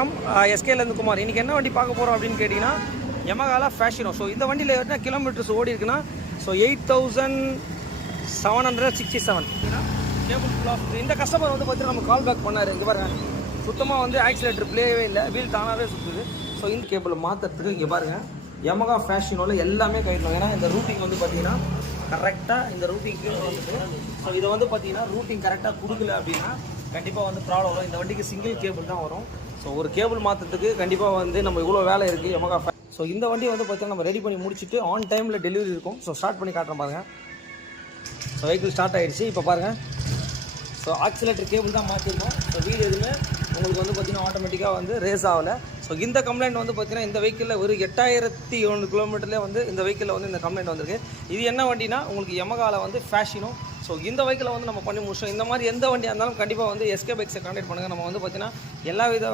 வணக்கம், எஸ்கேலேருந்து குமார். இன்றைக்கி என்ன வண்டி பார்க்க போகிறோம் அப்படின்னு கேட்டிங்கன்னா யமகால ஃபேஷினோ. ஸோ இந்த வண்டியில் என்ன கிலோமீட்டர்ஸ் ஓடி இருக்குன்னா ஸோ 8767 கேபிள் ஃபுல் ஆஃப். இந்த கஸ்டமர் வந்து பார்த்தீங்கன்னா நம்ம கால் பேக் பண்ணார். இங்கே பாருங்கள், சுத்தமாக வந்து ஆக்சிலேட்டர் பிளேவே இல்லை, வீல் தானாகவே சுற்றுது. ஸோ இந்த கேபிளை மாற்றுறதுக்கு இங்கே பாருங்கள் யமகா ஃபேஷினோவில் எல்லாமே கைடணும். ஏன்னா இந்த ரூட்டிங் வந்து பார்த்தீங்கன்னா கரெக்டாக இந்த ரூட்டிங்க்கு வந்துட்டு ஸோ இதை வந்து பார்த்தீங்கன்னா ரூட்டிங் கரெக்டாக கொடுக்கல அப்படின்னா கண்டிப்பாக வந்து ப்ராப்ளம் வரும். இந்த வண்டிக்கு சிங்கிள் கேபிள் தான் வரும். ஸோ ஒரு கேபிள் மாற்றுறதுக்கு கண்டிப்பாக வந்து நம்ம இவ்வளோ வேலை இருக்குது யமகா. ஸோ இந்த வண்டியை வந்து பார்த்தீங்கன்னா நம்ம ரெடி பண்ணி முடிச்சுட்டு ஆன் டைமில் டெலிவரி இருக்கும். ஸோ ஸ்டார்ட் பண்ணி காட்டுறோம் பாருங்கள். ஸோ வெஹிக்கிள் ஸ்டார்ட் ஆகிடுச்சு. இப்போ பாருங்கள், ஸோ ஆக்சிலேட்டர் கேபிள் தான் மாற்றிருக்கோம். ஸோ வீடு எதுவுமே உங்களுக்கு வந்து பார்த்திங்கன்னா ஆட்டோமேட்டிக்காக வந்து ரேஸ் ஆகலை. ஸோ இந்த கம்ப்ளைண்ட் வந்து பார்த்திங்கன்னா இந்த வெஹிக்கிளில் ஒரு 8700 கிலோமீட்டர்லேயே வந்து இந்த வெஹிக்கிளில் வந்து இந்த கம்ப்ளைண்ட் வந்திருக்கு. இது என்ன வண்டினா உங்களுக்கு யமகாவில் வந்து ஃபேஷினோ. ஸோ இந்த வெஹிக்கிளை வந்து நம்ம பண்ணி முடிச்சோம். இந்த மாதிரி எந்த வண்டியாக இருந்தாலும் கண்டிப்பாக வந்து எஸ்கே பைக்ஸை கான்டாக்ட் பண்ணுங்கள். நம்ம வந்து பார்த்திங்கன்னா எல்லா வித